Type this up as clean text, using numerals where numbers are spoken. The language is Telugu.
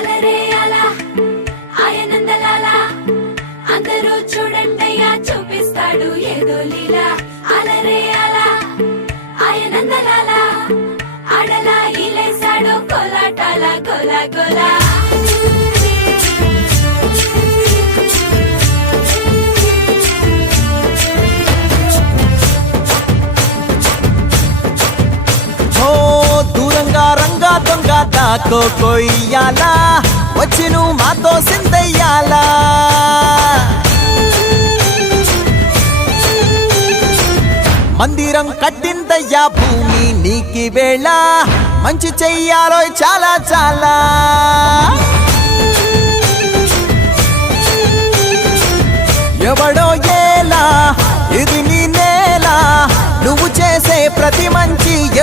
అలరే అలా ఆయనందలాల అందరూ చూడండయ్యా చూపిస్తాడు ఏదో లీలా అలరే అలా ఆయనందలాల ఆడలా ఇలేసాడు కోలాటాల గోలా గోలా దూరంగా రంగా దొంగ దాకో కొయ్యాలా వచ్చి నువ్వు మాతో సిందయ్యాలా మందిరం కట్టిందయ్యా భూమి నీకి వేళ మంచి చెయ్యాలో చాలా చాలా ఎవడో ఏలా ఇది నీ నేల నువ్వు చేసే ప్రతి మంచి